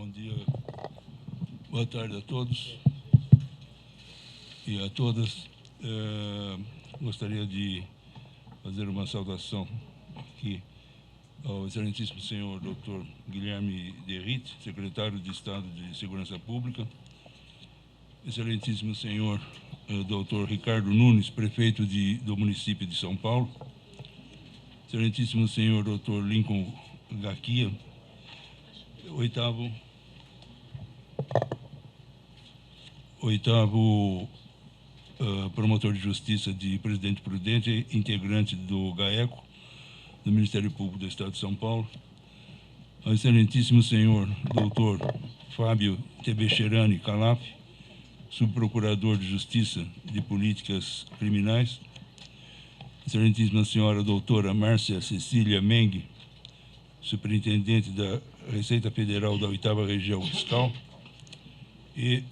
Bom dia, boa tarde a todos e a todas. Gostaria de fazer uma saudação aqui ao excelentíssimo senhor Dr. Guilherme Derrit, secretário de Estado de Segurança Pública, excelentíssimo senhor Dr. Ricardo Nunes, prefeito do município de São Paulo, excelentíssimo senhor Dr. Lincoln Gaquia, oitavo promotor de justiça de Presidente Prudente, integrante do GAECO, do Ministério Público do Estado de São Paulo, ao excelentíssimo senhor Dr. Fábio Tebecherani Calaf, subprocurador de Justiça de Políticas Criminais, excelentíssima senhora doutora Márcia Cecília Meng, superintendente da Receita Federal da 8ª Região Fiscal, e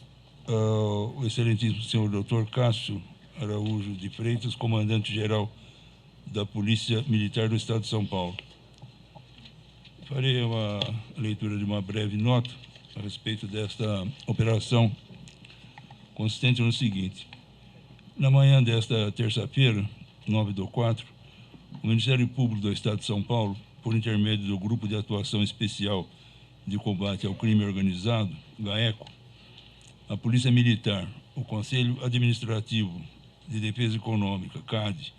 o excelentíssimo senhor doutor Cássio Araújo de Freitas, comandante-geral da Polícia Militar do Estado de São Paulo. Farei uma leitura de uma breve nota a respeito desta operação, consistente no seguinte: na manhã desta terça-feira, 9/4, o Ministério Público do Estado de São Paulo, por intermédio do Grupo de Atuação Especial de Combate ao Crime Organizado, GAECO, a Polícia Militar, o Conselho Administrativo de Defesa Econômica, CAD,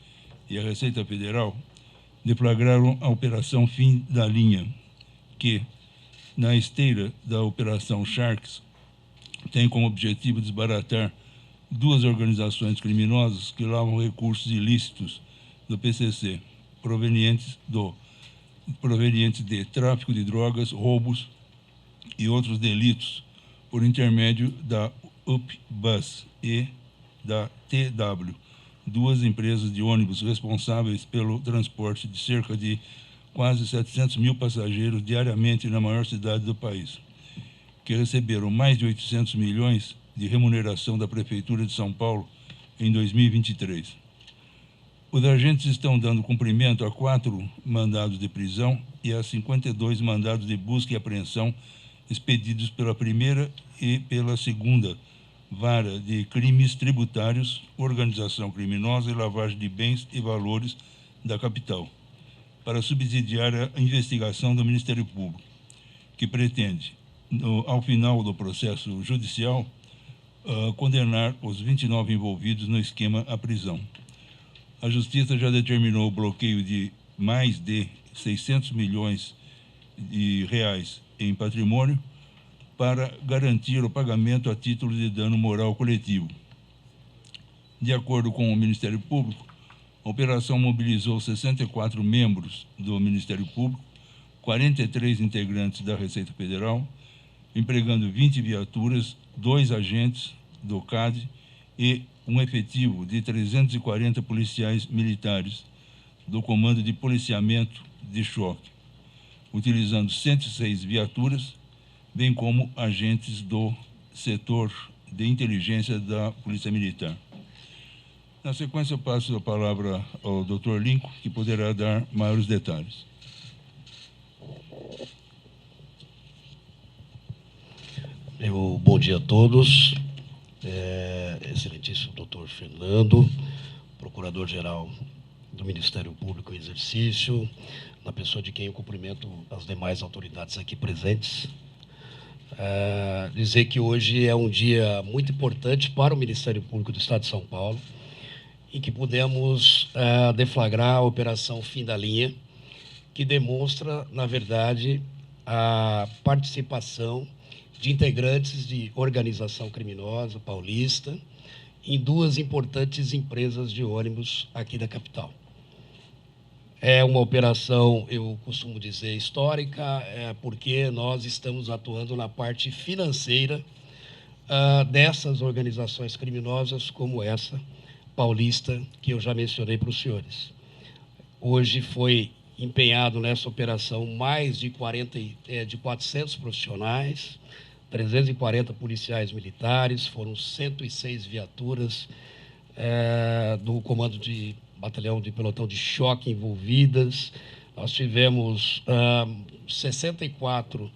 e a Receita Federal, deflagraram a Operação Fim da Linha, que, na esteira da Operação Sharks, tem como objetivo desbaratar duas organizações criminosas que lavam recursos ilícitos do PCC, provenientes de tráfico de drogas, roubos e outros delitos, por intermédio da UpBus e da TW, duas empresas de ônibus responsáveis pelo transporte de cerca de quase 700 mil passageiros diariamente na maior cidade do país, que receberam mais de 800 milhões de remuneração da Prefeitura de São Paulo em 2023. Os agentes estão dando cumprimento a 4 mandados de prisão e a 52 mandados de busca e apreensão expedidos pela primeira e pela segunda Vara de Crimes Tributários, Organização Criminosa e Lavagem de Bens e Valores da capital, para subsidiar a investigação do Ministério Público, que pretende, ao final do processo judicial, condenar os 29 envolvidos no esquema à prisão. A Justiça já determinou o bloqueio de mais de 600 milhões de reais em patrimônio para garantir o pagamento a título de dano moral coletivo. De acordo com o Ministério Público, a operação mobilizou 64 membros do Ministério Público, 43 integrantes da Receita Federal, empregando 20 viaturas, 2 agentes do CAD e um efetivo de 340 policiais militares do Comando de Policiamento de Choque, utilizando 106 viaturas, bem como agentes do setor de inteligência da Polícia Militar. Na sequência, eu passo a palavra ao Dr. Lincoln, que poderá dar maiores detalhes. Bom dia a todos. Excelentíssimo Dr. Fernando, Procurador-Geral do Ministério Público em exercício, na pessoa de quem eu cumprimento as demais autoridades aqui presentes. Dizer que hoje é um dia muito importante para o Ministério Público do Estado de São Paulo, em que pudemos deflagrar a Operação Fim da Linha, que demonstra, na verdade, a participação de integrantes de organização criminosa paulista em duas importantes empresas de ônibus aqui da capital. É uma operação, eu costumo dizer, histórica, porque nós estamos atuando na parte financeira dessas organizações criminosas, como essa paulista, que eu já mencionei para os senhores. Hoje foi empenhado nessa operação mais de 400 profissionais, 340 policiais militares, foram 106 viaturas do Comando de Batalhão de Pelotão de Choque envolvidas. Nós tivemos 64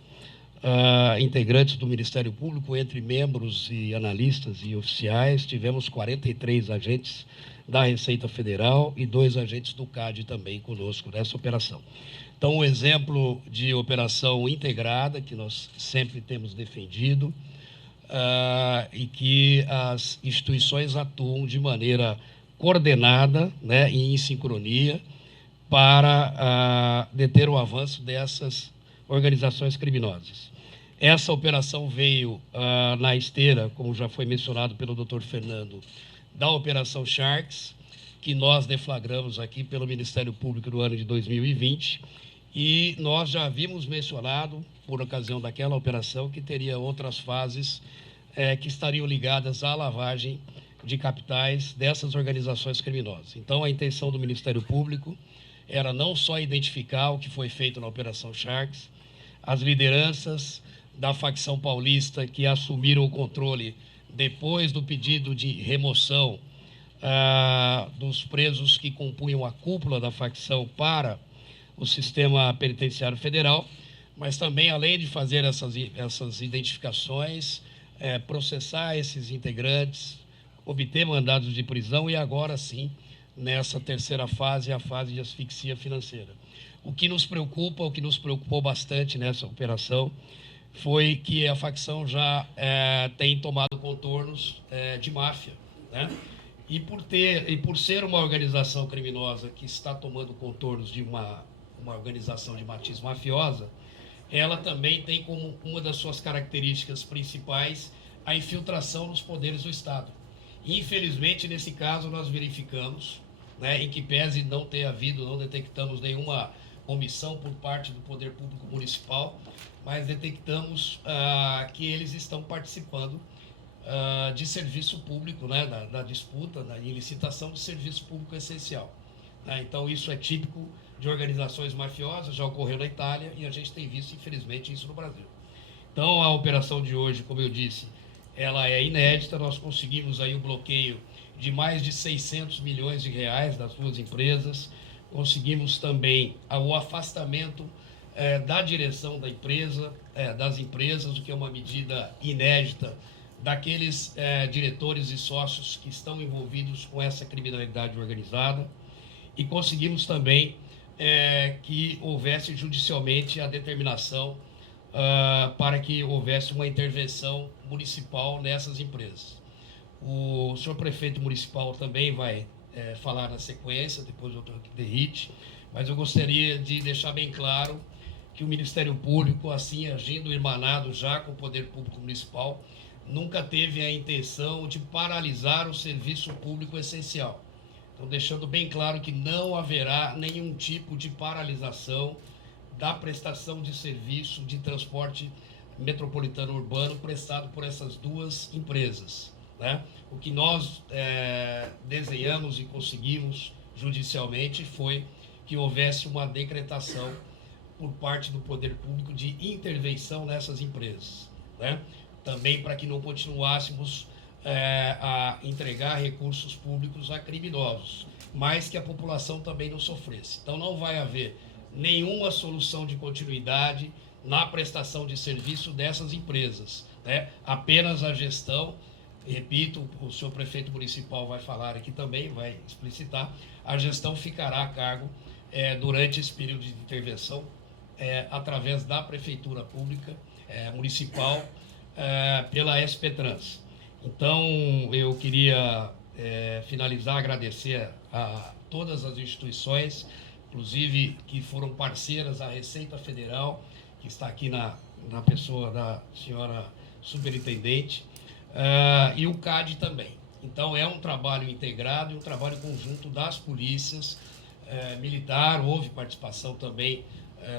integrantes do Ministério Público, entre membros e analistas e oficiais. Tivemos 43 agentes da Receita Federal e 2 agentes do CAD também conosco nessa operação. Então, um exemplo de operação integrada, que nós sempre temos defendido, e que as instituições atuam de maneira coordenada, né, e em sincronia para deter o avanço dessas organizações criminosas. Essa operação veio na esteira, como já foi mencionado pelo Dr. Fernando, da Operação Sharks, que nós deflagramos aqui pelo Ministério Público no ano de 2020, e nós já havíamos mencionado, por ocasião daquela operação, que teria outras fases que estariam ligadas à lavagem de capitais dessas organizações criminosas. Então, a intenção do Ministério Público era não só identificar o que foi feito na Operação Sharks, as lideranças da facção paulista que assumiram o controle depois do pedido de remoção dos presos que compunham a cúpula da facção para o sistema penitenciário federal, mas também, além de fazer essas identificações, processar esses integrantes, obter mandados de prisão e agora sim, nessa terceira fase, a fase de asfixia financeira. O que nos preocupa, o que nos preocupou bastante nessa operação, foi que a facção já tem tomado contornos de máfia, né? E por ser uma organização criminosa que está tomando contornos de uma organização de matiz mafiosa, ela também tem como uma das suas características principais a infiltração nos poderes do Estado. Infelizmente, nesse caso, nós verificamos, né, em que pese não ter havido, não detectamos nenhuma omissão por parte do Poder Público Municipal, mas detectamos que eles estão participando de serviço público, né, da disputa, da licitação de serviço público essencial. Né? Então, isso é típico de organizações mafiosas, já ocorreu na Itália e a gente tem visto, infelizmente, isso no Brasil. Então, a operação de hoje, como eu disse, ela é inédita. Nós conseguimos aí o bloqueio de mais de 600 milhões de reais das duas empresas. Conseguimos também o afastamento da direção da empresa, das empresas, o que é uma medida inédita, daqueles diretores e sócios que estão envolvidos com essa criminalidade organizada. E conseguimos também que houvesse judicialmente a determinação para que houvesse uma intervenção municipal nessas empresas. O senhor prefeito municipal também vai falar na sequência, depois o doutor Derrite, mas eu gostaria de deixar bem claro que o Ministério Público, assim agindo irmanado já com o Poder Público Municipal, nunca teve a intenção de paralisar o serviço público essencial. Então, deixando bem claro que não haverá nenhum tipo de paralisação da prestação de serviço de transporte metropolitano urbano prestado por essas duas empresas, né? O que nós desenhamos e conseguimos judicialmente foi que houvesse uma decretação por parte do Poder Público de intervenção nessas empresas, né? Também para que não continuássemos a entregar recursos públicos a criminosos, mas que a população também não sofresse. Então, não vai haver nenhuma solução de continuidade na prestação de serviço dessas empresas, né? Apenas a gestão, repito, o senhor prefeito municipal vai falar aqui também, vai explicitar, a gestão ficará a cargo durante esse período de intervenção através da Prefeitura Pública Municipal pela SP-Trans. Então, eu queria finalizar, agradecer a todas as instituições, inclusive que foram parceiras, a Receita Federal, que está aqui na pessoa da senhora superintendente, e o CAD também. Então, é um trabalho integrado e um trabalho conjunto das polícias militar, houve participação também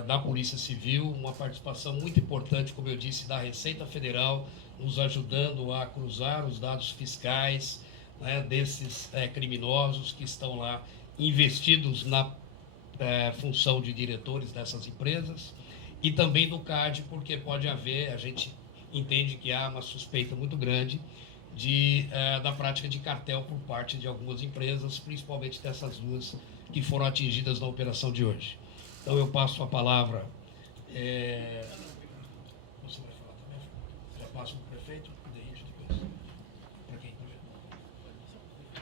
da Polícia Civil, uma participação muito importante, como eu disse, da Receita Federal, nos ajudando a cruzar os dados fiscais, né, desses criminosos que estão lá investidos na função de diretores dessas empresas, e também do CAD, porque pode haver, a gente entende que há uma suspeita muito grande da prática de cartel por parte de algumas empresas, principalmente dessas duas que foram atingidas na operação de hoje. Então, eu passo a palavra... Você Passo para o prefeito, Derrite depois. Para quem?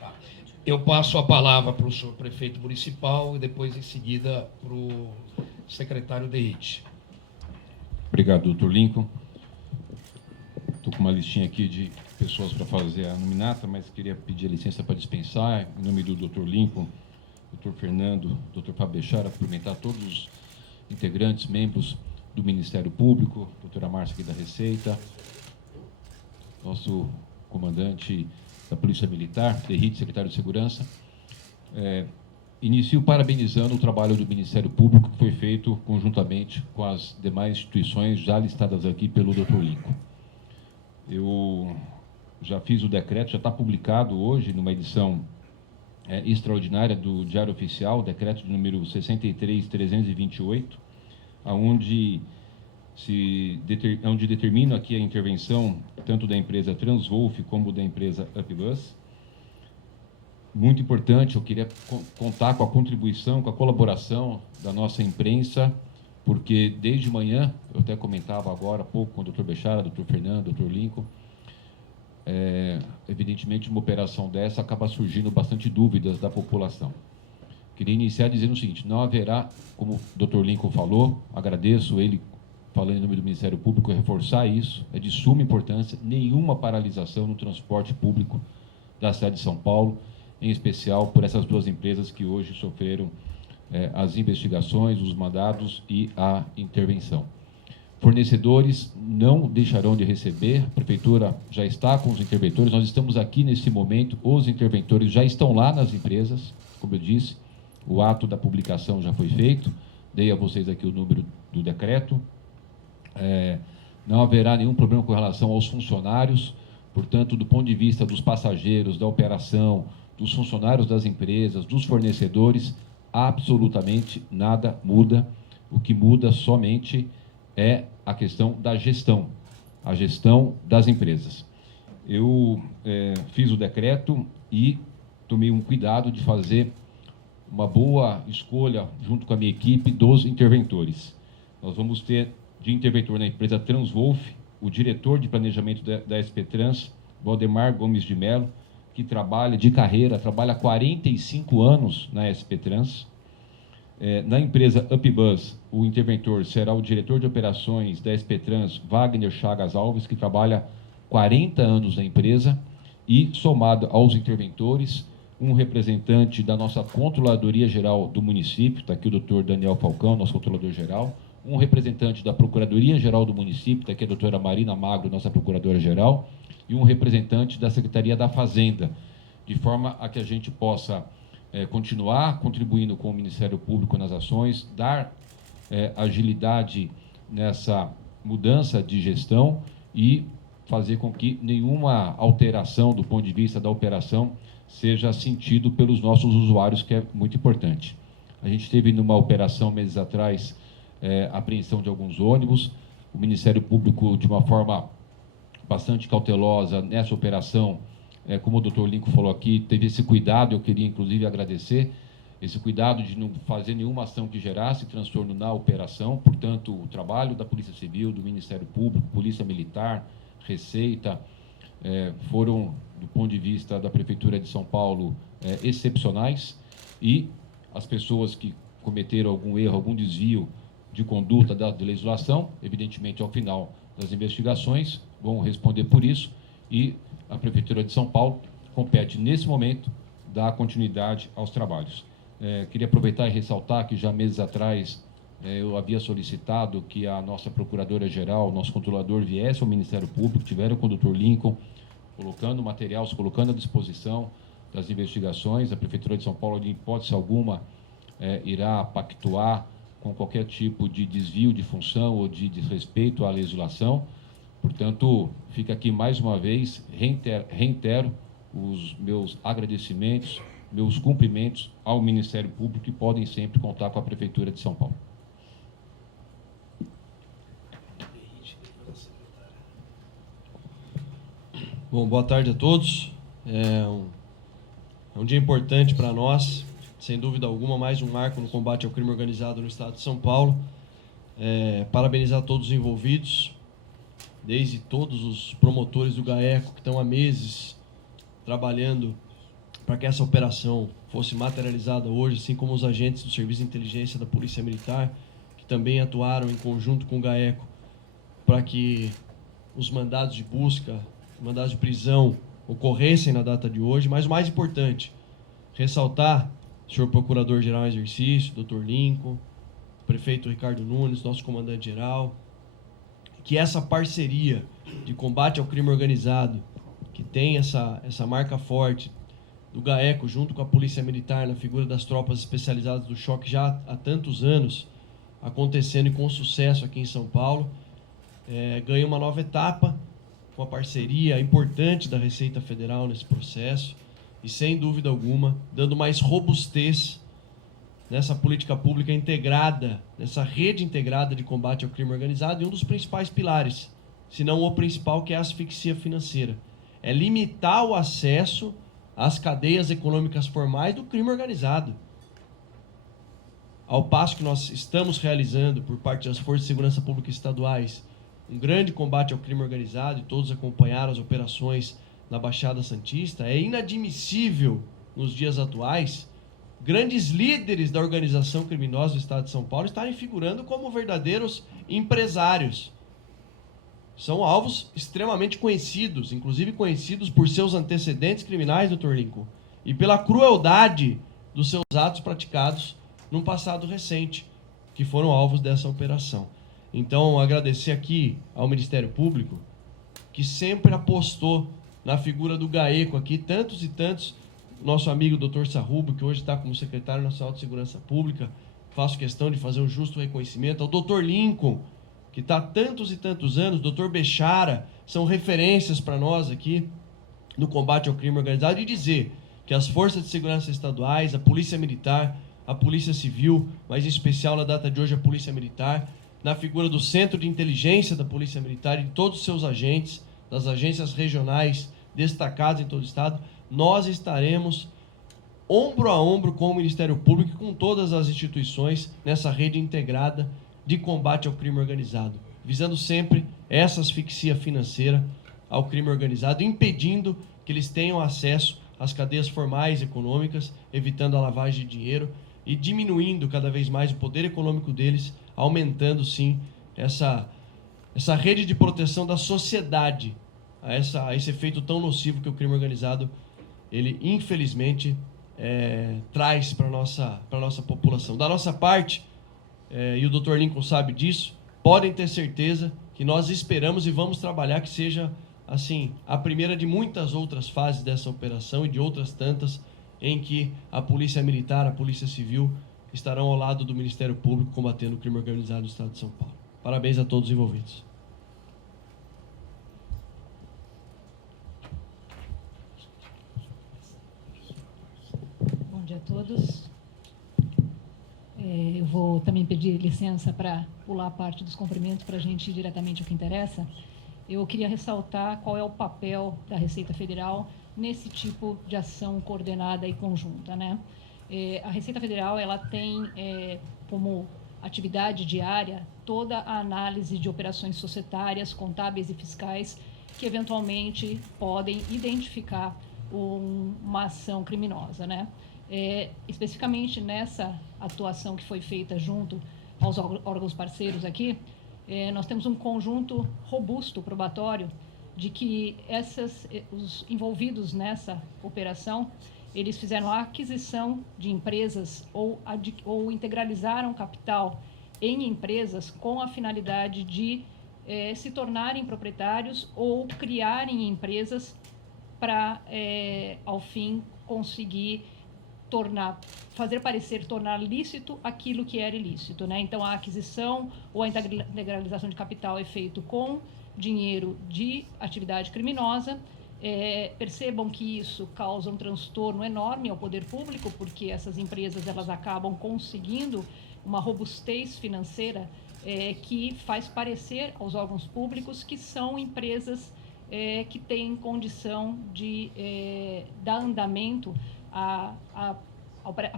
Tá. Eu passo a palavra para o senhor prefeito municipal e depois, em seguida, para o secretário Derrite. Obrigado, doutor Lincoln. Estou com uma listinha aqui de pessoas para fazer a nominata, mas queria pedir licença para dispensar, em nome do doutor Lincoln, doutor Fernando, doutor Fábio Bechara, cumprimentar todos os integrantes, membros do Ministério Público, doutora Márcia aqui da Receita, nosso comandante da Polícia Militar, Derrite, secretário de Segurança. Inicio parabenizando o trabalho do Ministério Público que foi feito conjuntamente com as demais instituições já listadas aqui pelo Dr. Lincoln. Eu já fiz o decreto, já está publicado hoje numa edição extraordinária do Diário Oficial, decreto de número 63.328, onde determina aqui a intervenção tanto da empresa Transwolf como da empresa UpBus. Muito importante, eu queria contar com a contribuição, com a colaboração da nossa imprensa, porque desde manhã, eu até comentava agora há pouco com o Dr. Bechara, Dr. Fernando, Dr. Lincoln, evidentemente uma operação dessa acaba surgindo bastante dúvidas da população. Queria iniciar dizendo o seguinte: não haverá, como o Dr. Lincoln falou, agradeço ele falando em nome do Ministério Público, reforçar isso, é de suma importância, nenhuma paralisação no transporte público da cidade de São Paulo, em especial por essas duas empresas que hoje sofreram as investigações, os mandados e a intervenção. Fornecedores não deixarão de receber, a Prefeitura já está com os interventores, nós estamos aqui nesse momento, os interventores já estão lá nas empresas, como eu disse, o ato da publicação já foi feito, dei a vocês aqui o número do decreto, não haverá nenhum problema com relação aos funcionários, portanto, do ponto de vista dos passageiros, da operação, dos funcionários das empresas, dos fornecedores, absolutamente nada muda. O que muda somente é a questão da gestão, a gestão das empresas. Eu fiz o decreto e tomei um cuidado de fazer uma boa escolha, junto com a minha equipe, dos interventores. Nós vamos ter de interventor na empresa Transwolf, o diretor de planejamento da SP Trans, Valdemar Gomes de Mello, que trabalha de carreira, trabalha há 45 anos na SP Trans. Na empresa UpBus, o interventor será o diretor de operações da SP Trans, Wagner Chagas Alves, que trabalha 40 anos na empresa, e somado aos interventores, um representante da nossa Controladoria Geral do município, está aqui o doutor Daniel Falcão, nosso controlador geral, um representante da Procuradoria Geral do município, está aqui a doutora Marina Magro, nossa procuradora geral, e um representante da Secretaria da Fazenda, de forma a que a gente possa continuar contribuindo com o Ministério Público nas ações, dar agilidade nessa mudança de gestão e fazer com que nenhuma alteração do ponto de vista da operação seja sentido pelos nossos usuários, que é muito importante. A gente teve numa operação meses atrás a apreensão de alguns ônibus, o Ministério Público, de uma forma bastante cautelosa nessa operação, como o doutor Lincoln falou aqui, teve esse cuidado, eu queria inclusive agradecer, esse cuidado de não fazer nenhuma ação que gerasse transtorno na operação, portanto, o trabalho da Polícia Civil, do Ministério Público, Polícia Militar, Receita, foram, do ponto de vista da Prefeitura de São Paulo, excepcionais, e as pessoas que cometeram algum erro, algum desvio de conduta da legislação, evidentemente, ao final das investigações, vão responder por isso, e a Prefeitura de São Paulo compete, nesse momento, dar continuidade aos trabalhos. Queria aproveitar e ressaltar que já meses atrás eu havia solicitado que a nossa Procuradora-Geral, nosso controlador, viesse ao Ministério Público, tiveram com o Dr. Lincoln, colocando material, se colocando à disposição das investigações. A Prefeitura de São Paulo, de hipótese alguma, irá pactuar com qualquer tipo de desvio de função ou de desrespeito à legislação. Portanto, fica aqui mais uma vez, reitero os meus agradecimentos, meus cumprimentos ao Ministério Público, que podem sempre contar com a Prefeitura de São Paulo. Bom, boa tarde a todos. É um dia importante para nós, sem dúvida alguma, mais um marco no combate ao crime organizado no estado de São Paulo. Parabenizar todos os envolvidos, desde todos os promotores do GAECO que estão há meses trabalhando para que essa operação fosse materializada hoje, assim como os agentes do Serviço de Inteligência da Polícia Militar, que também atuaram em conjunto com o GAECO para que os mandados de busca, mandados de prisão ocorressem na data de hoje. Mas o mais importante, ressaltar, senhor Procurador-Geral em Exercício, Dr. Lincoln, prefeito Ricardo Nunes, nosso comandante-geral, que essa parceria de combate ao crime organizado, que tem essa marca forte do GAECO junto com a Polícia Militar na figura das tropas especializadas do choque já há tantos anos, acontecendo e com sucesso aqui em São Paulo, ganha uma nova etapa com a parceria importante da Receita Federal nesse processo e, sem dúvida alguma, dando mais robustez nessa política pública integrada, nessa rede integrada de combate ao crime organizado, e um dos principais pilares, se não o principal, que é a asfixia financeira. É limitar o acesso às cadeias econômicas formais do crime organizado. Ao passo que nós estamos realizando, por parte das Forças de Segurança Pública estaduais, um grande combate ao crime organizado, e todos acompanharam as operações na Baixada Santista, é inadmissível, nos dias atuais, grandes líderes da organização criminosa do Estado de São Paulo estarem figurando como verdadeiros empresários. São alvos extremamente conhecidos, inclusive conhecidos por seus antecedentes criminais, Dr. Lincoln, e pela crueldade dos seus atos praticados num passado recente, que foram alvos dessa operação. Então, agradecer aqui ao Ministério Público, que sempre apostou na figura do GAECO aqui, tantos e tantos. Nosso amigo Dr. Sarrubo, que hoje está como secretário nacional de Segurança Pública, faço questão de fazer um justo reconhecimento. Ao Dr. Lincoln, que está há tantos e tantos anos, Dr. Bechara, são referências para nós aqui no combate ao crime organizado, e dizer que as forças de segurança estaduais, a Polícia Militar, a Polícia Civil, mas em especial na data de hoje a Polícia Militar, na figura do Centro de Inteligência da Polícia Militar e de todos os seus agentes, das agências regionais destacadas em todo o Estado, nós estaremos ombro a ombro com o Ministério Público e com todas as instituições nessa rede integrada de combate ao crime organizado, visando sempre essa asfixia financeira ao crime organizado, impedindo que eles tenham acesso às cadeias formais econômicas, evitando a lavagem de dinheiro e diminuindo cada vez mais o poder econômico deles, aumentando, sim, essa rede de proteção da sociedade a esse efeito tão nocivo que o crime organizado, ele, infelizmente, traz para a nossa população. Da nossa parte, e o Dr. Lincoln sabe disso, podem ter certeza que nós esperamos e vamos trabalhar que seja, assim, a primeira de muitas outras fases dessa operação e de outras tantas em que a Polícia Militar, a Polícia Civil estarão ao lado do Ministério Público combatendo o crime organizado do Estado de São Paulo. Parabéns a todos os envolvidos. Bom dia a todos. Eu vou também pedir licença para pular a parte dos cumprimentos para a gente ir diretamente ao que interessa. Eu queria ressaltar qual é o papel da Receita Federal nesse tipo de ação coordenada e conjunta, né? A Receita Federal, ela tem como atividade diária toda a análise de operações societárias, contábeis e fiscais que eventualmente podem identificar uma ação criminosa, né? Especificamente nessa atuação que foi feita junto aos órgãos parceiros aqui, nós temos um conjunto robusto probatório de que os envolvidos nessa operação, eles fizeram a aquisição de empresas ou integralizaram capital em empresas com a finalidade de se tornarem proprietários ou criarem empresas para, ao fim, conseguir tornar lícito aquilo que era ilícito, né? Então, a aquisição ou a integralização de capital é feito com dinheiro de atividade criminosa. Percebam que isso causa um transtorno enorme ao poder público, porque essas empresas elas acabam conseguindo uma robustez financeira que faz parecer aos órgãos públicos que são empresas que têm condição de dar andamento à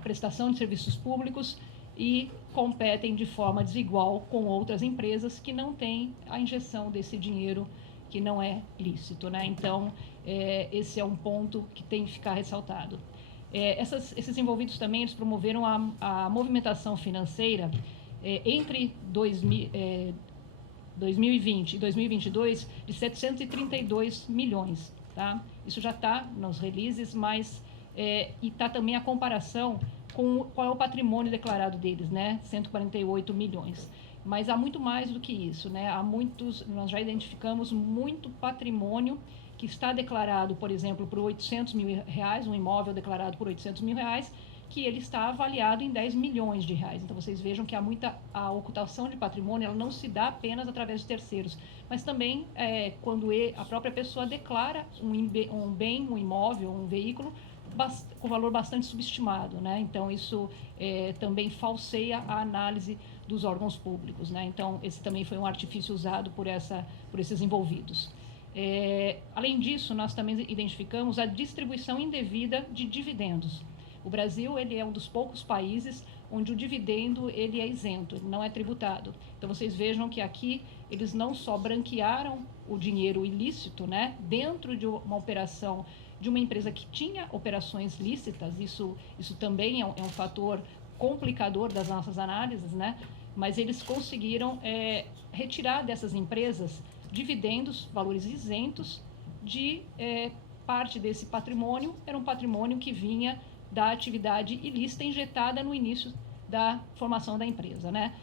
prestação de serviços públicos e competem de forma desigual com outras empresas que não têm a injeção desse dinheiro que não é lícito, né? Então, esse é um ponto que tem que ficar ressaltado. Esses envolvidos também, eles promoveram a movimentação financeira entre 2020 e 2022 de 732 milhões, tá? Isso já está nos releases, mas e está também a comparação com qual é o patrimônio declarado deles, né? 148 milhões. Mas há muito mais do que isso, né? Nós já identificamos muito patrimônio que está declarado, por exemplo, por R$800 mil, um imóvel declarado por R$800 mil, que ele está avaliado em 10 milhões de reais. Então, vocês vejam que a ocultação de patrimônio ela não se dá apenas através de terceiros, mas também quando a própria pessoa declara um bem, um imóvel, um veículo, com valor bastante subestimado, né? Então, isso também falseia a análise dos órgãos públicos, né? Então, esse também foi um artifício usado por esses envolvidos. Além disso, nós também identificamos a distribuição indevida de dividendos. O Brasil ele é um dos poucos países onde o dividendo ele é isento, ele não é tributado. Então, vocês vejam que aqui eles não só branquearam o dinheiro ilícito, né, dentro de uma operação de uma empresa que tinha operações lícitas, isso também é um fator complicador das nossas análises, né, mas eles conseguiram retirar dessas empresas dividendos, valores isentos de parte desse patrimônio, era um patrimônio que vinha da atividade ilícita injetada no início da formação da empresa, né?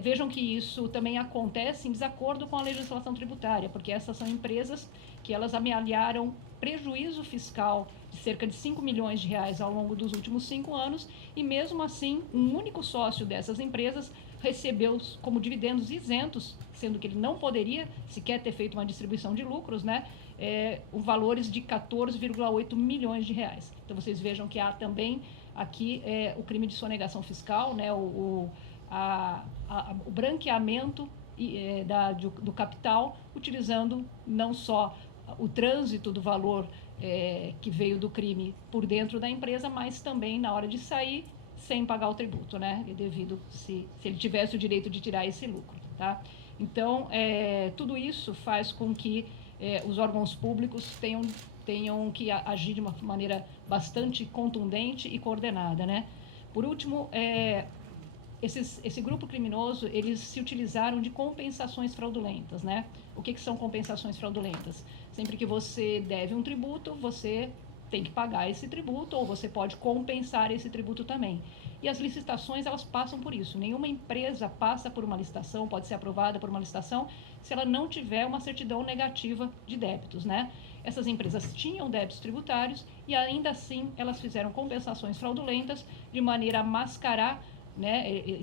Vejam que isso também acontece em desacordo com a legislação tributária, porque essas são empresas que elas amealharam prejuízo fiscal de cerca de 5 milhões de reais ao longo dos últimos 5 anos e, mesmo assim, um único sócio dessas empresas recebeu como dividendos isentos, sendo que ele não poderia sequer ter feito uma distribuição de lucros, né? Valores de 14,8 milhões de reais. Então, vocês vejam que há também aqui o crime de sonegação fiscal, né? O branqueamento do capital, utilizando não só o trânsito do valor que veio do crime por dentro da empresa, mas também na hora de sair, sem pagar o tributo, né? Devido se ele tivesse o direito de tirar esse lucro, tá? Então, tudo isso faz com que os órgãos públicos tenham que agir de uma maneira bastante contundente e coordenada, né? Por último, esse grupo criminoso, eles se utilizaram de compensações fraudulentas, né? O que são compensações fraudulentas? Sempre que você deve um tributo, você tem que pagar esse tributo ou você pode compensar esse tributo também. E as licitações, elas passam por isso. Nenhuma empresa passa por uma licitação, pode ser aprovada por uma licitação, se ela não tiver uma certidão negativa de débitos, né? Essas empresas tinham débitos tributários e, ainda assim, elas fizeram compensações fraudulentas de maneira a mascarar, né?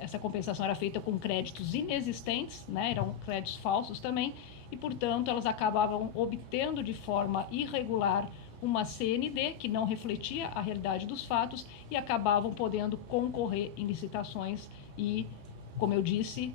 Essa compensação era feita com créditos inexistentes, né? Eram créditos falsos também, e, portanto, elas acabavam obtendo de forma irregular uma CND que não refletia a realidade dos fatos e acabavam podendo concorrer em licitações e, como eu disse,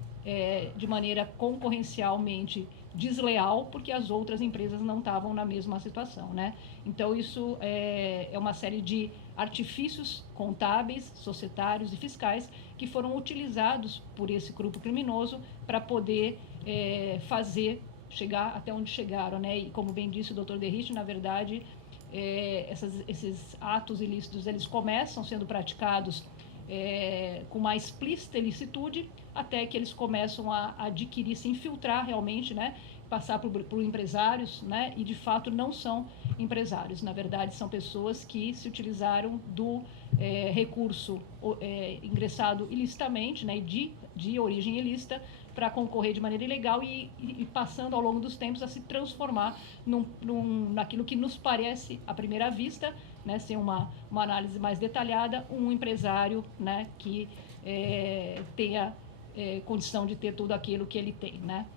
de maneira concorrencialmente desleal, porque as outras empresas não estavam na mesma situação, né? Então, isso é uma série de artifícios contábeis, societários e fiscais que foram utilizados por esse grupo criminoso para poder chegar até onde chegaram, né? E, como bem disse o Dr. Derrich, na verdade, esses atos ilícitos, eles começam sendo praticados com uma explícita ilicitude, até que eles começam a adquirir, se infiltrar realmente, né? Passar por empresários, né? E, de fato, não são empresários. Na verdade, são pessoas que se utilizaram do recurso ingressado ilicitamente, né? De origem ilícita, para concorrer de maneira ilegal e passando ao longo dos tempos a se transformar naquilo que nos parece, à primeira vista, né, sem uma análise mais detalhada, um empresário, né, que tenha condição de ter tudo aquilo que ele tem, né?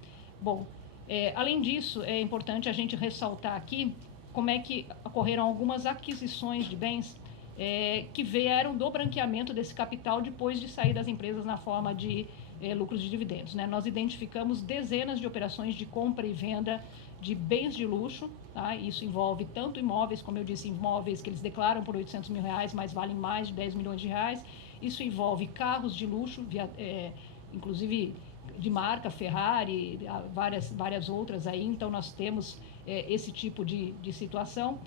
Bom, além disso, é importante a gente ressaltar aqui como é que ocorreram algumas aquisições de bens que vieram do branqueamento desse capital depois de sair das empresas na forma de lucros de dividendos, né? Nós identificamos dezenas de operações de compra e venda de bens de luxo, tá? Isso envolve tanto imóveis, como eu disse, imóveis que eles declaram por R$800 mil, mas valem mais de 10 milhões de reais, Isso envolve carros de luxo, inclusive de marca, Ferrari, várias outras aí. Então, nós temos esse tipo de situação.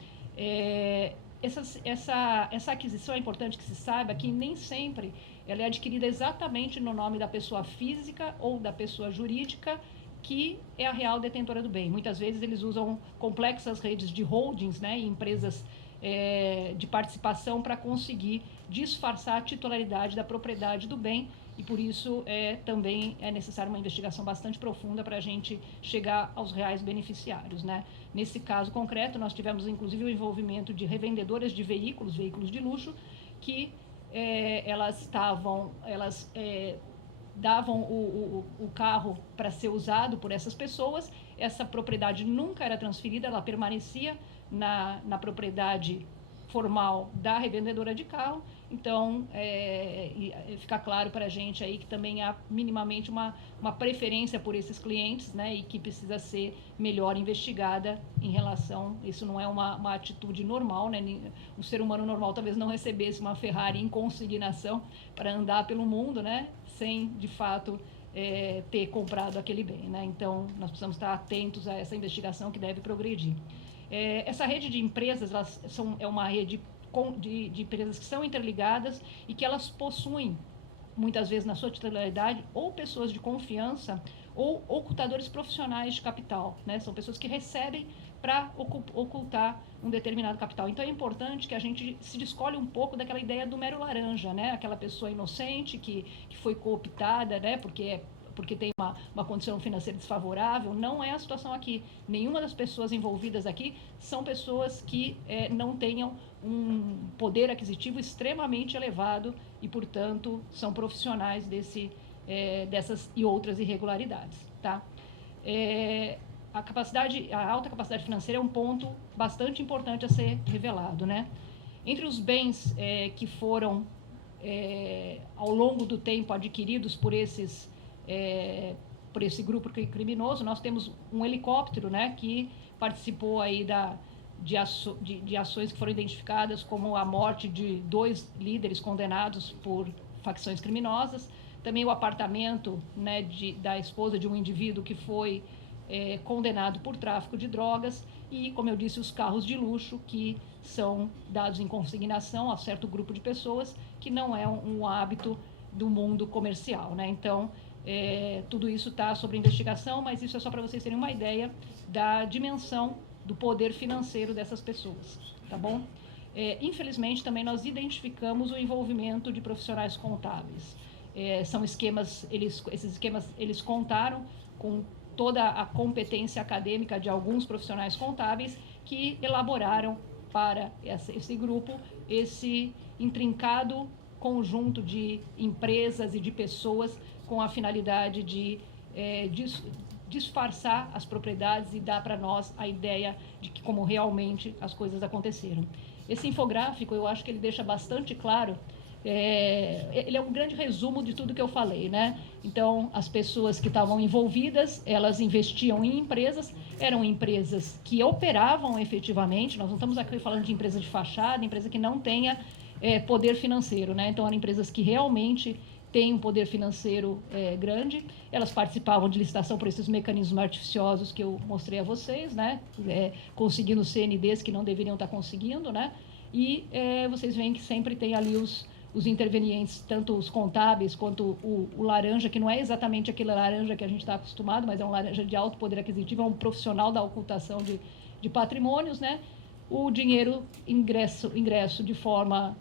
Essa aquisição é importante que se saiba que nem sempre ela é adquirida exatamente no nome da pessoa física ou da pessoa jurídica, que é a real detentora do bem. Muitas vezes eles usam complexas redes de holdings, né, e empresas de participação para conseguir disfarçar a titularidade da propriedade do bem, e por isso também é necessária uma investigação bastante profunda para a gente chegar aos reais beneficiários, né? Nesse caso concreto, nós tivemos inclusive o envolvimento de revendedoras de veículos de luxo, que elas davam o carro para ser usado por essas pessoas. Essa propriedade nunca era transferida, ela permanecia na propriedade formal da revendedora de carro. Então, fica claro para a gente aí que também há minimamente uma preferência por esses clientes, né, e que precisa ser melhor investigada em relação... Isso não é uma atitude normal, né? Um ser humano normal talvez não recebesse uma Ferrari em consignação para andar pelo mundo, né, sem, de fato, ter comprado aquele bem, né? Então, nós precisamos estar atentos a essa investigação que deve progredir. Essa rede de empresas é uma rede de empresas que são interligadas e que elas possuem, muitas vezes na sua titularidade, ou pessoas de confiança ou ocultadores profissionais de capital, né? São pessoas que recebem para ocultar um determinado capital. Então, é importante que a gente se descolhe um pouco daquela ideia do mero laranja, né? Aquela pessoa inocente que foi cooptada, né? Porque tem uma condição financeira desfavorável. Não é a situação aqui. Nenhuma das pessoas envolvidas aqui são pessoas que não tenham um poder aquisitivo extremamente elevado e, portanto, são profissionais dessas e outras irregularidades, tá? A alta capacidade financeira é um ponto bastante importante a ser revelado, né? Entre os bens que foram, ao longo do tempo, adquiridos por esse grupo criminoso, nós temos um helicóptero, né, que participou aí de ações que foram identificadas como a morte de 2 líderes condenados por facções criminosas. Também o apartamento, né, da esposa de um indivíduo que foi condenado por tráfico de drogas, e, como eu disse, os carros de luxo que são dados em consignação a certo grupo de pessoas, que não é um hábito do mundo comercial, né? Então, tudo isso está sob investigação, mas isso é só para vocês terem uma ideia da dimensão do poder financeiro dessas pessoas, tá bom? Infelizmente, também nós identificamos o envolvimento de profissionais contábeis. São esquemas, esses esquemas eles contaram com toda a competência acadêmica de alguns profissionais contábeis que elaboraram para esse grupo esse intrincado conjunto de empresas e de pessoas com a finalidade de disfarçar as propriedades e dar para nós a ideia de que como realmente as coisas aconteceram. Esse infográfico, eu acho que ele deixa bastante claro, ele é um grande resumo de tudo que eu falei, né? Então, as pessoas que estavam envolvidas, elas investiam em empresas, eram empresas que operavam efetivamente, nós não estamos aqui falando de empresa de fachada, empresa que não tenha poder financeiro, né? Então, eram empresas que realmente têm um poder financeiro grande, elas participavam de licitação por esses mecanismos artificiosos que eu mostrei a vocês, né? Conseguindo CNDs que não deveriam estar conseguindo, né? E vocês veem que sempre tem ali os intervenientes, tanto os contábeis quanto o laranja, que não é exatamente aquele laranja que a gente está acostumado, mas é um laranja de alto poder aquisitivo, é um profissional da ocultação de patrimônios, né? O dinheiro ingresso de forma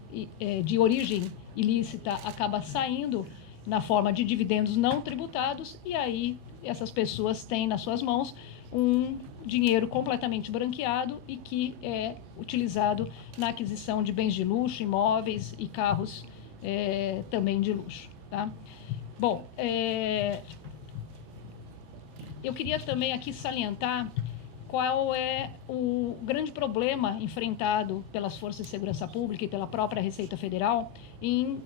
de origem ilícita acaba saindo na forma de dividendos não tributados, e aí essas pessoas têm nas suas mãos um dinheiro completamente branqueado e que é utilizado na aquisição de bens de luxo, imóveis e carros também de luxo, tá? Bom, eu queria também aqui salientar qual é o grande problema enfrentado pelas forças de segurança pública e pela própria Receita Federal em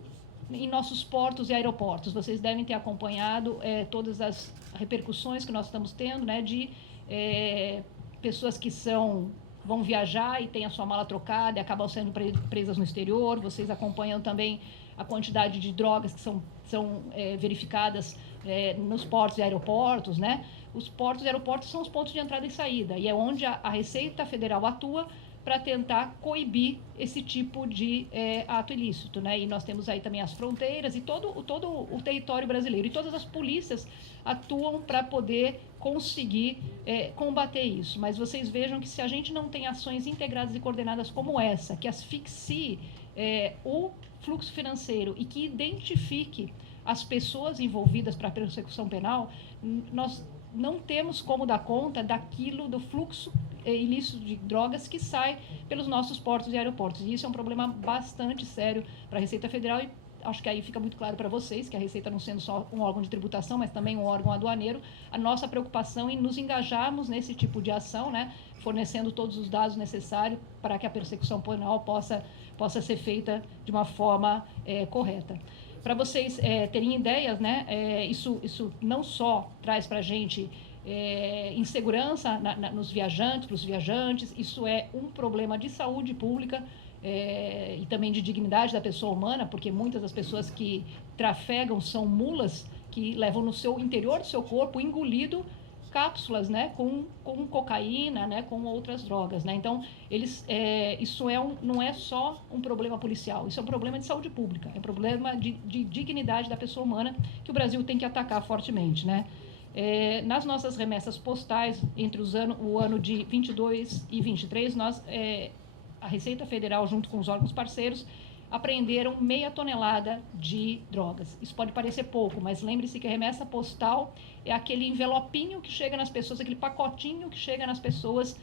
nossos portos e aeroportos. Vocês devem ter acompanhado todas as repercussões que nós estamos tendo, né, de pessoas que vão viajar e têm a sua mala trocada e acabam sendo presas no exterior. Vocês acompanham também a quantidade de drogas que são verificadas nos portos e aeroportos, né? Os portos e aeroportos são os pontos de entrada e saída, e é onde a Receita Federal atua para tentar coibir esse tipo de ato ilícito, né? E nós temos aí também as fronteiras e todo o território brasileiro. E todas as polícias atuam para poder conseguir combater isso. Mas vocês vejam que se a gente não tem ações integradas e coordenadas como essa, que asfixie o fluxo financeiro e que identifique as pessoas envolvidas para a persecução penal, nós não temos como dar conta do fluxo ilícito de drogas que sai pelos nossos portos e aeroportos. E isso é um problema bastante sério para a Receita Federal, e acho que aí fica muito claro para vocês que a Receita, não sendo só um órgão de tributação, mas também um órgão aduaneiro, a nossa preocupação em nos engajarmos nesse tipo de ação, né, fornecendo todos os dados necessários para que a persecução penal possa ser feita de uma forma correta. Para vocês terem ideias, né, isso não só traz para a gente insegurança nos viajantes, para os viajantes, isso é um problema de saúde pública e também de dignidade da pessoa humana, porque muitas das pessoas que trafegam são mulas que levam no seu interior do seu corpo engolido cápsulas, né, com cocaína, né, com outras drogas, né? Então, isso não é só um problema policial, isso é um problema de saúde pública, é um problema de dignidade da pessoa humana que o Brasil tem que atacar fortemente, né? Nas nossas remessas postais, entre o ano de 22 e 23, a Receita Federal, junto com os órgãos parceiros, apreenderam 0,5 tonelada de drogas. Isso pode parecer pouco, mas lembre-se que a remessa postal é aquele envelopinho que chega nas pessoas, aquele pacotinho que chega nas pessoas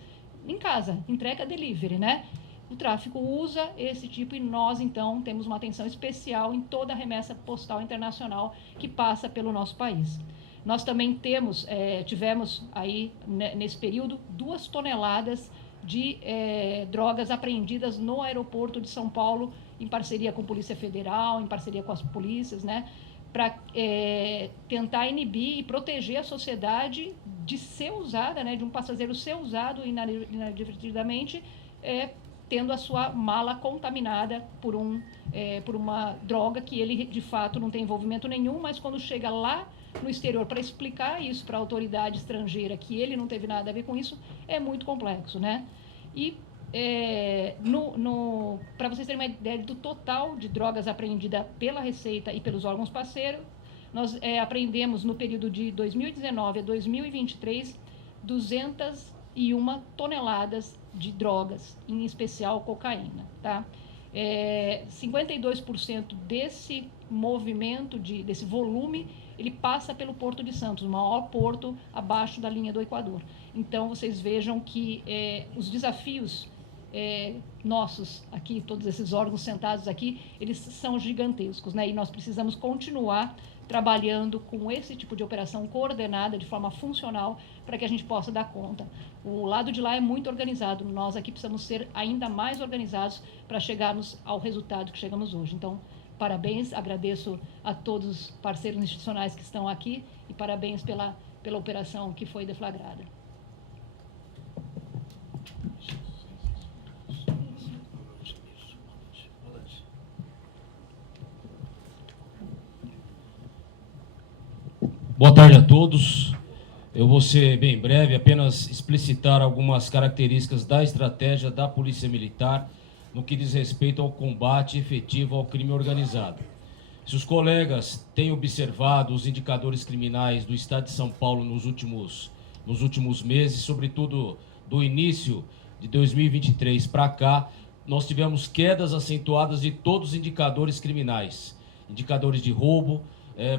em casa, entrega delivery, né? O tráfico usa esse tipo e nós, então, temos uma atenção especial em toda a remessa postal internacional que passa pelo nosso país. Nós também tivemos aí, nesse período, 2 toneladas de drogas apreendidas no aeroporto de São Paulo, em parceria com a Polícia Federal, em parceria com as polícias, né, para tentar inibir e proteger a sociedade de ser usada, né, de um passageiro ser usado inadvertidamente, tendo a sua mala contaminada por uma droga que ele, de fato, não tem envolvimento nenhum, mas quando chega lá no exterior para explicar isso para a autoridade estrangeira, que ele não teve nada a ver com isso, é muito complexo, né? E para vocês terem uma ideia do total de drogas apreendidas pela Receita e pelos órgãos parceiros, nós apreendemos no período de 2019 a 2023 201 toneladas de drogas, em especial cocaína, tá? 52% desse movimento, desse volume, ele passa pelo Porto de Santos, o maior porto abaixo da linha do Equador. Então, vocês vejam que os desafios nossos aqui, todos esses órgãos sentados aqui, eles são gigantescos, né? E nós precisamos continuar trabalhando com esse tipo de operação coordenada, de forma funcional, para que a gente possa dar conta. O lado de lá é muito organizado, nós aqui precisamos ser ainda mais organizados para chegarmos ao resultado que chegamos hoje. Então, parabéns, agradeço a todos os parceiros institucionais que estão aqui e parabéns pela operação que foi deflagrada. Boa tarde a todos. Eu vou ser bem breve, apenas explicitar algumas características da estratégia da Polícia Militar no que diz respeito ao combate efetivo ao crime organizado. Se os colegas têm observado os indicadores criminais do Estado de São Paulo nos últimos meses, sobretudo do início de 2023 para cá, nós tivemos quedas acentuadas de todos os indicadores criminais, indicadores de roubo,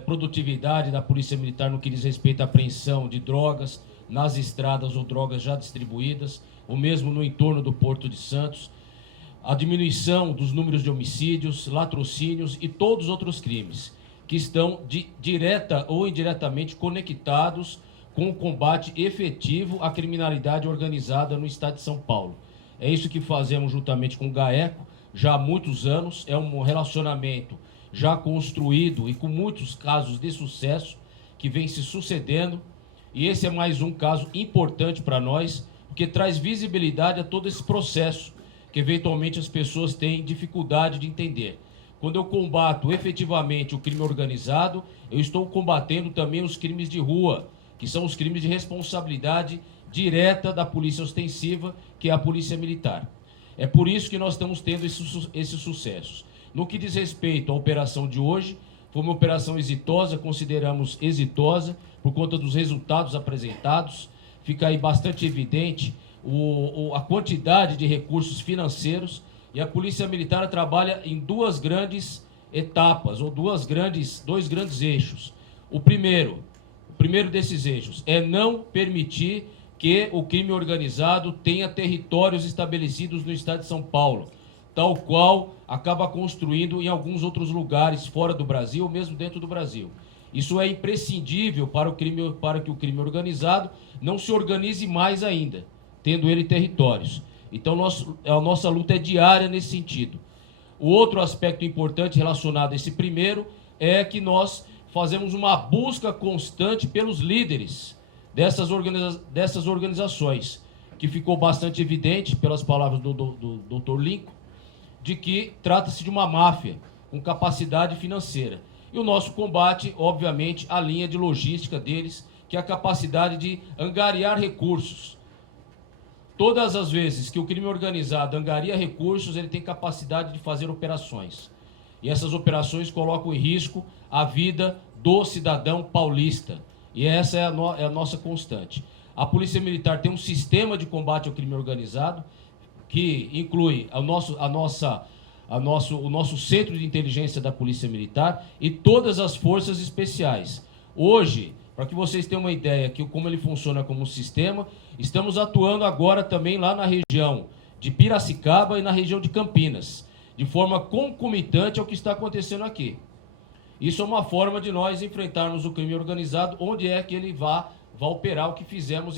produtividade da Polícia Militar no que diz respeito à apreensão de drogas nas estradas ou drogas já distribuídas, o mesmo no entorno do Porto de Santos, a diminuição dos números de homicídios, latrocínios e todos os outros crimes que estão direta ou indiretamente conectados com o combate efetivo à criminalidade organizada no Estado de São Paulo. É isso que fazemos juntamente com o GAECO já há muitos anos, é um relacionamento já construído e com muitos casos de sucesso que vem se sucedendo, e esse é mais um caso importante para nós, porque traz visibilidade a todo esse processo que eventualmente as pessoas têm dificuldade de entender. quando eu combato efetivamente o crime organizado, eu estou combatendo também os crimes de rua, que são os crimes de responsabilidade direta da polícia ostensiva, que é a polícia militar. É por isso que nós estamos tendo esses sucessos. No que diz respeito à operação de hoje, foi uma operação exitosa, consideramos exitosa, por conta dos resultados apresentados. Fica aí bastante evidente a quantidade de recursos financeiros, e a Polícia Militar trabalha em duas grandes etapas, ou dois grandes eixos. O primeiro desses eixos é não permitir que o crime organizado tenha territórios estabelecidos no estado de São Paulo, tal qual acaba construindo em alguns outros lugares fora do Brasil, ou mesmo dentro do Brasil. Isso é imprescindível para que o crime organizado não se organize mais ainda, tendo ele territórios. Então, a nossa luta é diária nesse sentido. O outro aspecto importante relacionado a esse primeiro é que nós fazemos uma busca constante pelos líderes dessas organizações, que ficou bastante evidente pelas palavras do Dr. Lincoln, de que trata-se de uma máfia com capacidade financeira. E o nosso combate, obviamente, a linha de logística deles, que é a capacidade de angariar recursos. Todas as vezes que o crime organizado angaria recursos, ele tem capacidade de fazer operações. E essas operações colocam em risco a vida do cidadão paulista. E essa é a nossa constante. A Polícia Militar tem um sistema de combate ao crime organizado, que inclui o nosso centro de inteligência da Polícia Militar e todas as forças especiais. Hoje, para que vocês tenham uma ideia de como ele funciona como sistema, estamos atuando agora também lá na região de Piracicaba e na região de Campinas, de forma concomitante ao que está acontecendo aqui. Isso é uma forma de nós enfrentarmos o crime organizado, onde é que ele vai operar, o que fizemos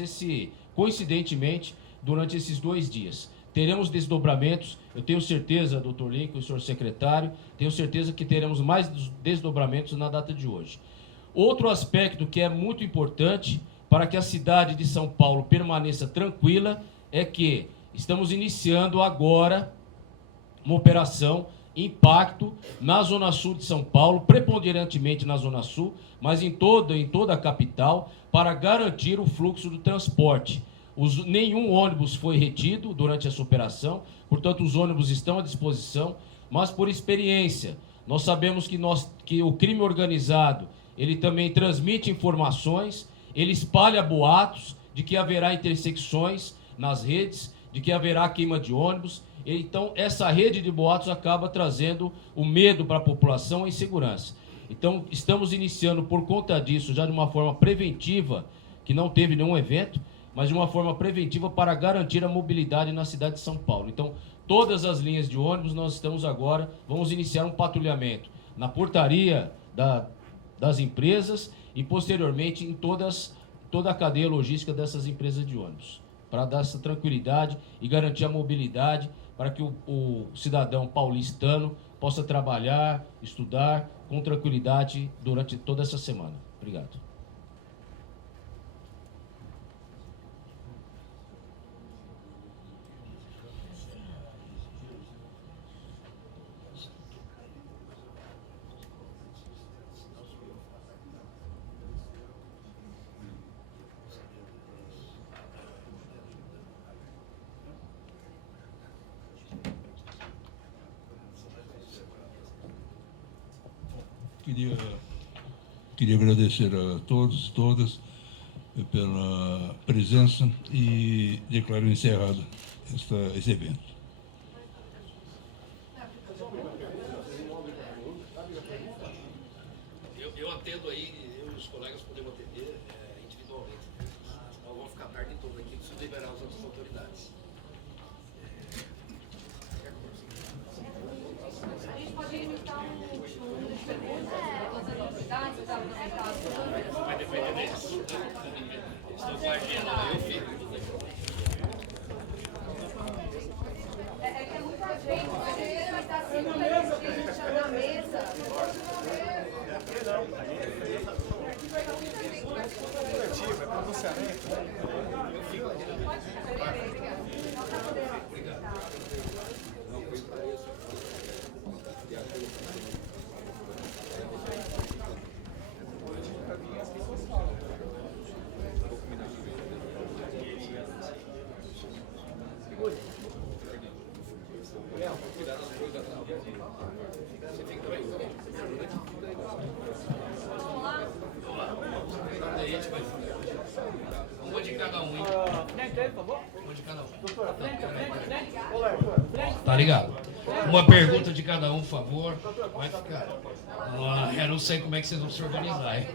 coincidentemente durante esses 2 dias. Teremos desdobramentos, eu tenho certeza, doutor Lincoln e senhor secretário, tenho certeza que teremos mais desdobramentos na data de hoje. Outro aspecto que é muito importante para que a cidade de São Paulo permaneça tranquila é que estamos iniciando agora uma operação Impacto na Zona Sul de São Paulo, preponderantemente na Zona Sul, mas em toda a capital, para garantir o fluxo do transporte. Nenhum ônibus foi retido durante essa operação, portanto os ônibus estão à disposição, mas por experiência, nós sabemos que o crime organizado, ele também transmite informações, ele espalha boatos de que haverá intersecções nas redes, de que haverá queima de ônibus. Então, essa rede de boatos acaba trazendo o medo para a população e a insegurança. Então, estamos iniciando, por conta disso, já de uma forma preventiva, que não teve nenhum evento, mas de uma forma preventiva para garantir a mobilidade na cidade de São Paulo. Então, todas as linhas de ônibus, nós estamos agora, vamos iniciar um patrulhamento na portaria das empresas e, posteriormente, em toda a cadeia logística dessas empresas de ônibus, para dar essa tranquilidade e garantir a mobilidade para que o cidadão paulistano possa trabalhar, estudar com tranquilidade durante toda essa semana. Obrigado. Queria agradecer a todos e todas pela presença e declaro encerrado esse evento. Eu atendo aí, eu e os colegas podemos atender individualmente. Nós vamos ficar tarde toda aqui, preciso liberar as outras autoridades. A gente pode iniciar um perguntas. Vai depender deles. Estou guardando, eu fico. Tá ligado? Uma pergunta de cada um, por favor. Vai ficar. Eu não sei como é que vocês vão se organizar, hein?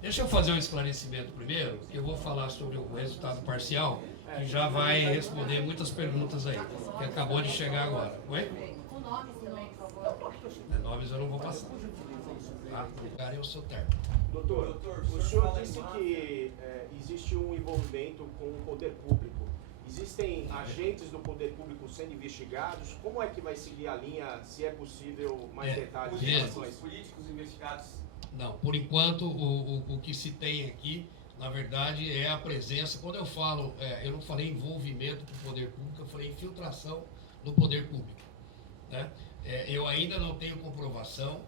Deixa eu fazer um esclarecimento primeiro, que eu vou falar sobre o resultado parcial, que já vai responder muitas perguntas aí, que acabou de chegar agora. Oi? Nomes eu não vou passar. Tá? O lugar é o seu termo. Doutor, o senhor disse que existe um envolvimento com o poder público. Existem agentes do poder público sendo investigados? Como é que vai seguir a linha, se é possível, mais detalhes em relação a isso? Políticos investigados? Não, por enquanto o que se tem aqui, na verdade, é a presença. Quando eu falo, eu não falei envolvimento com o poder público, eu falei infiltração no poder público. Né? Eu ainda não tenho comprovação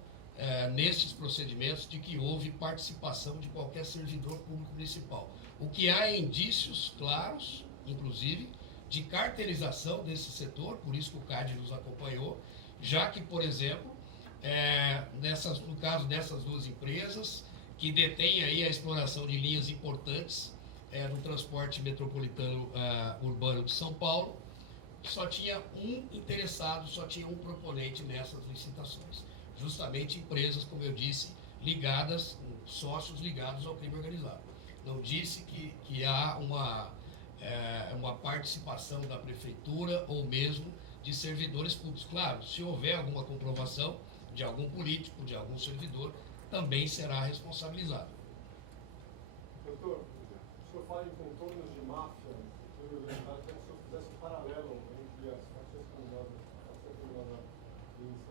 nesses procedimentos de que houve participação de qualquer servidor público municipal. O que há é indícios claros, inclusive, de cartelização desse setor, por isso que o CAD nos acompanhou, já que, por exemplo, no caso dessas duas empresas, que detêm aí a exploração de linhas importantes no transporte metropolitano urbano de São Paulo, só tinha um interessado, só tinha um proponente nessas licitações. Justamente empresas, como eu disse, ligadas, sócios ligados ao crime organizado. Não disse que há uma participação da prefeitura ou mesmo de servidores públicos. Claro, se houver alguma comprovação de algum político, de algum servidor, também será responsabilizado. Doutor, o senhor fala em contornos de máfia, eu queria que o senhor fizesse um paralelo entre as facções criminosas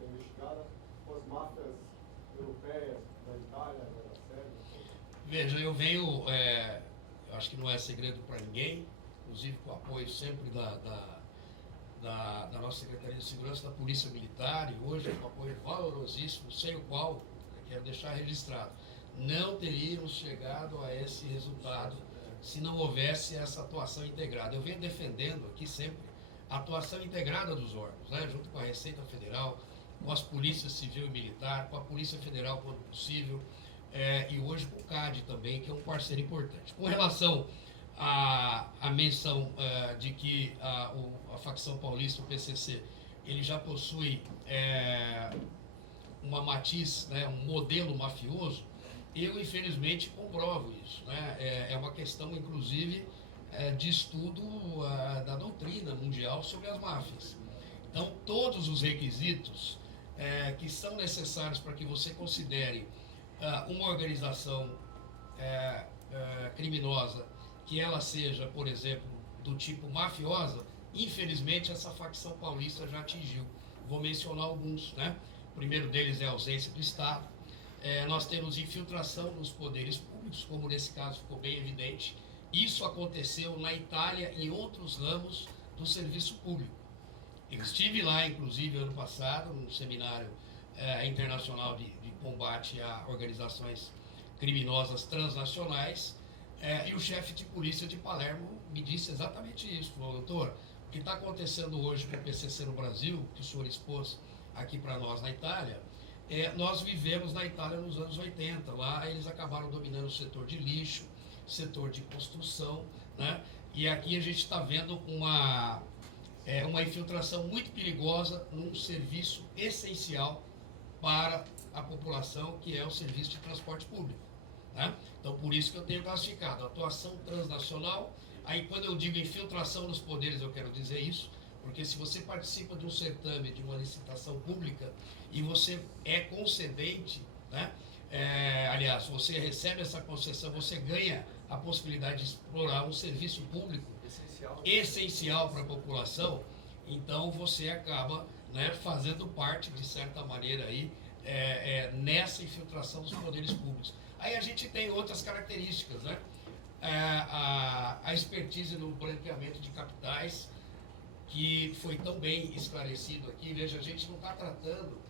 investigadas com as máfias europeias, da Itália, da Sérvia. Veja, eu venho, eu acho que não é segredo para ninguém, inclusive com o apoio sempre da nossa Secretaria de Segurança da Polícia Militar, e hoje com apoio valorosíssimo, sem o qual, quero deixar registrado, não teríamos chegado a esse resultado se não houvesse essa atuação integrada. Eu venho defendendo aqui sempre a atuação integrada dos órgãos, né, junto com a Receita Federal, com as polícias civil e militar, com a Polícia Federal quando possível, e hoje com o CAD também, que é um parceiro importante. Com relação à menção de que a facção paulista, o PCC, ele já possui uma matiz, né, um modelo mafioso, eu infelizmente comprovo isso. Né? É uma questão, inclusive, de estudo da doutrina mundial sobre as máfias. Então, todos os requisitos que são necessários para que você considere uma organização criminosa, que ela seja, por exemplo, do tipo mafiosa, infelizmente essa facção paulista já atingiu. Vou mencionar alguns, né? O primeiro deles é a ausência do Estado. Nós temos infiltração nos poderes públicos, como nesse caso ficou bem evidente. Isso aconteceu na Itália e em outros ramos do serviço público. Eu estive lá, inclusive, ano passado, num seminário internacional de combate a organizações criminosas transnacionais, e o chefe de polícia de Palermo me disse exatamente isso. Falou: doutor, o que está acontecendo hoje com o PCC no Brasil, que o senhor expôs aqui para nós na Itália, nós vivemos na Itália nos anos 80. Lá eles acabaram dominando o setor de lixo, setor de construção, né? E aqui a gente está vendo uma infiltração muito perigosa num serviço essencial para a população, que é o serviço de transporte público. Né? Então, por isso que eu tenho classificado atuação transnacional. Aí, quando eu digo infiltração nos poderes, eu quero dizer isso, porque se você participa de um certame, de uma licitação pública, e você é concedente, né? Aliás, você recebe essa concessão, você ganha a possibilidade de explorar um serviço público essencial para a população, então você acaba, né, fazendo parte, de certa maneira, aí, nessa infiltração dos poderes públicos. Aí a gente tem outras características, né? A expertise no branqueamento de capitais, que foi tão bem esclarecido aqui. Veja, a gente não está tratando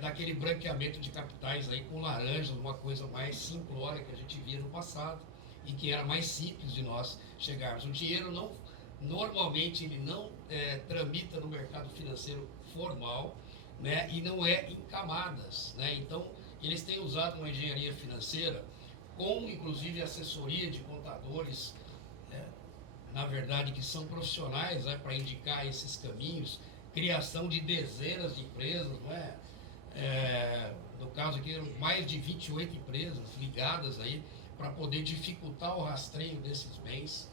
daquele branqueamento de capitais aí com laranja, uma coisa mais simplória que a gente via no passado e que era mais simples de nós chegarmos. O dinheiro normalmente ele não tramita no mercado financeiro formal, né, e não é em camadas, né? Então eles têm usado uma engenharia financeira com, inclusive, assessoria de contadores, né, na verdade, que são profissionais, né, para indicar esses caminhos, criação de dezenas de empresas, não é? No caso aqui, mais de 28 empresas ligadas aí para poder dificultar o rastreio desses bens,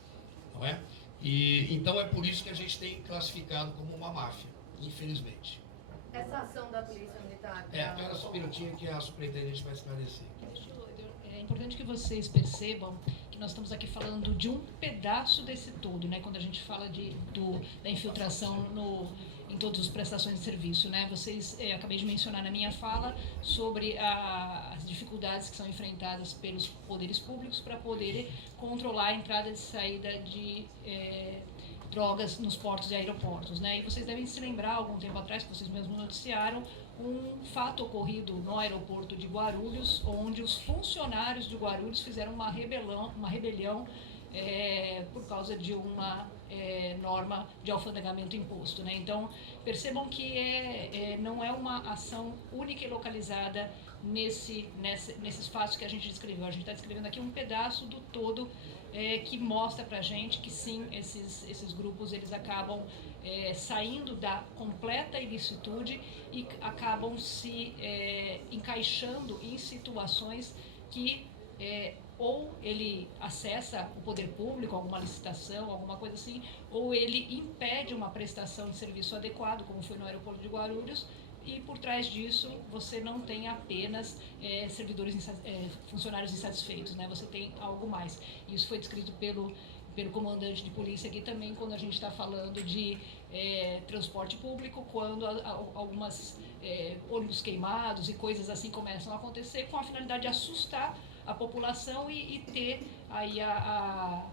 não é? E então é por isso que a gente tem classificado como uma máfia, infelizmente. Essa ação da Polícia Militar... Espera só um minutinho que a superintendente vai esclarecer. É importante que vocês percebam que nós estamos aqui falando de um pedaço desse todo, né? Quando a gente fala da infiltração em todas as prestações de serviço, né? Vocês, acabei de mencionar na minha fala sobre as dificuldades que são enfrentadas pelos poderes públicos para poderem controlar a entrada e saída de drogas nos portos e aeroportos, né? E vocês devem se lembrar, algum tempo atrás, que vocês mesmos noticiaram, um fato ocorrido no aeroporto de Guarulhos, onde os funcionários de Guarulhos fizeram uma rebelião por causa de uma norma de alfandegamento imposto, né? Então, percebam que não é uma ação única e localizada nesses fatos que a gente descreveu. A gente está descrevendo aqui um pedaço do todo que mostra para a gente que sim, esses grupos eles acabam saindo da completa ilicitude e acabam se encaixando em situações que ou ele acessa o poder público, alguma licitação, alguma coisa assim, ou ele impede uma prestação de serviço adequado, como foi no aeroporto de Guarulhos, e por trás disso você não tem apenas funcionários insatisfeitos, né? Você tem algo mais. Isso foi descrito pelo comandante de polícia aqui também, quando a gente está falando de transporte público, quando algumas ônibus queimados e coisas assim começam a acontecer com a finalidade de assustar a população e ter aí a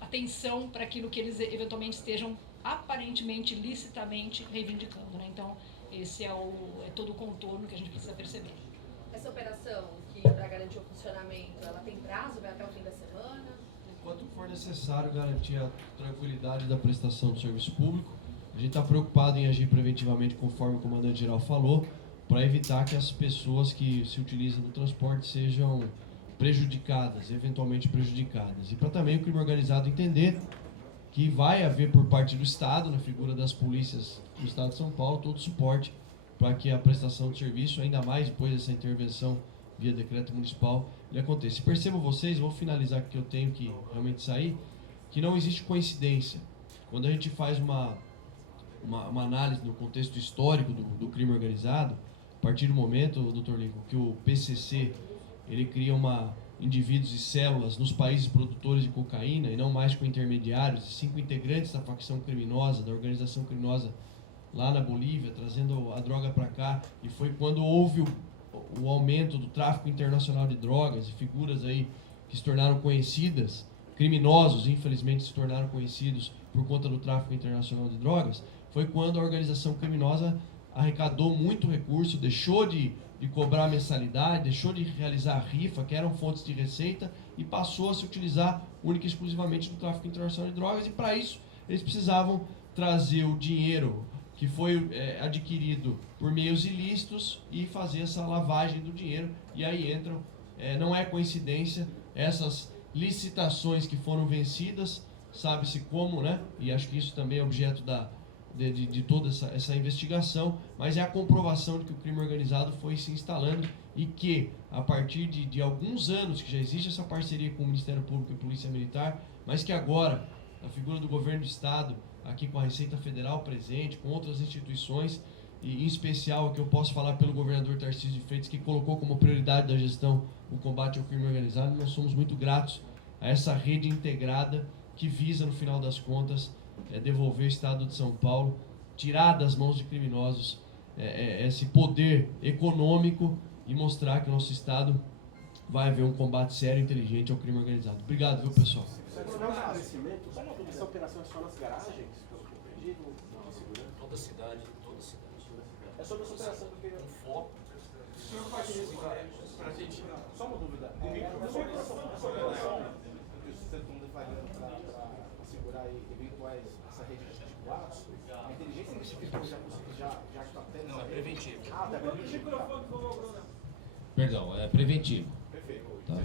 atenção para aquilo que eles eventualmente estejam aparentemente, licitamente reivindicando, né? Então, esse é todo o contorno que a gente precisa perceber. Essa operação, que para garantir o funcionamento, ela tem prazo, vai até o fim da semana? Enquanto for necessário garantir a tranquilidade da prestação do serviço público, a gente está preocupado em agir preventivamente, conforme o comandante-geral falou, para evitar que as pessoas que se utilizam do transporte sejam prejudicadas, eventualmente prejudicadas. E para também o crime organizado entender que vai haver por parte do Estado, na figura das polícias do Estado de São Paulo, todo o suporte para que a prestação de serviço, ainda mais depois dessa intervenção via decreto municipal, ele aconteça. Percebam vocês, vou finalizar que eu tenho que realmente sair, que não existe coincidência. Quando a gente faz uma análise no contexto histórico do crime organizado, a partir do momento, Dr. Lincoln, que o PCC ele cria indivíduos e células nos países produtores de cocaína, e não mais com intermediários, e 5 integrantes da facção criminosa, da organização criminosa lá na Bolívia, trazendo a droga para cá, e foi quando houve o aumento do tráfico internacional de drogas, e figuras aí que se tornaram conhecidas, criminosos, infelizmente, se tornaram conhecidos por conta do tráfico internacional de drogas, foi quando a organização criminosa arrecadou muito recurso, deixou de cobrar mensalidade, deixou de realizar rifa, que eram fontes de receita, e passou a se utilizar única e exclusivamente no tráfico internacional de drogas, e para isso eles precisavam trazer o dinheiro que foi adquirido por meios ilícitos e fazer essa lavagem do dinheiro, e aí entram, não é coincidência, essas licitações que foram vencidas, sabe-se como, né? E acho que isso também é objeto de toda essa investigação, mas é a comprovação de que o crime organizado foi se instalando e que, a partir de alguns anos que já existe essa parceria com o Ministério Público e Polícia Militar, mas que agora, a figura do governo do Estado, aqui com a Receita Federal presente, com outras instituições, e em especial, que eu posso falar pelo governador Tarcísio de Freitas, que colocou como prioridade da gestão o combate ao crime organizado, nós somos muito gratos a essa rede integrada que visa, no final das contas, devolver o Estado de São Paulo, tirar das mãos de criminosos esse poder econômico e mostrar que o nosso Estado vai haver um combate sério e inteligente ao crime organizado. Obrigado, viu, pessoal? Essa operação é só nas garagens, pelo que eu entendi, no segurança? Toda a cidade. É sobre essa operação que eu queria... Um foco. Só uma dúvida. Essa operação que vocês estão deflagrando para segurar eventuais essa rede de boatos, a inteligência investigativa já está tendo... Não, é preventivo. Ah, tá preventivo. Perdão, é preventivo. Perfeito. Tá?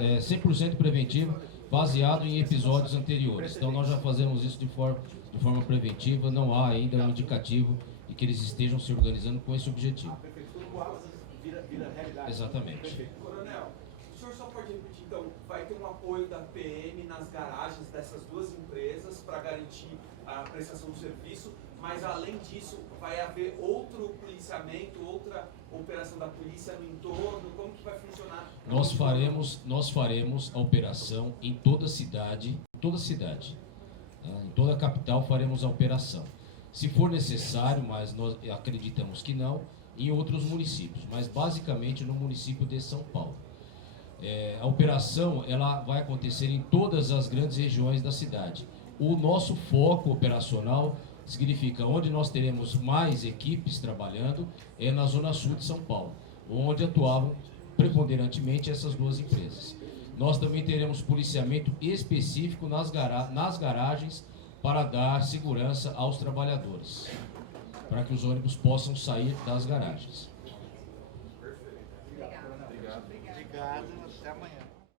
É 100% preventivo, baseado em episódios anteriores. Então nós já fazemos isso de forma preventiva, não há ainda um indicativo de que eles estejam se organizando com esse objetivo. Perfeito. Quando vira realidade. Exatamente. Perfeito. Coronel, o senhor só pode repetir, então, vai ter um apoio da PM nas garagens dessas duas empresas para garantir a prestação do serviço, mas além disso, vai haver outro policiamento, outra operação da polícia no entorno? Como que vai funcionar? Nós faremos a operação em toda a cidade, tá? Em toda a capital faremos a operação. Se for necessário, mas nós acreditamos que não, em outros municípios, mas basicamente no município de São Paulo. A operação ela vai acontecer em todas as grandes regiões da cidade. O nosso foco operacional significa onde nós teremos mais equipes trabalhando é na zona sul de São Paulo, onde atuavam preponderantemente essas duas empresas. Nós também teremos policiamento específico nas garagens para dar segurança aos trabalhadores, para que os ônibus possam sair das garagens. Obrigada. Obrigado, até amanhã.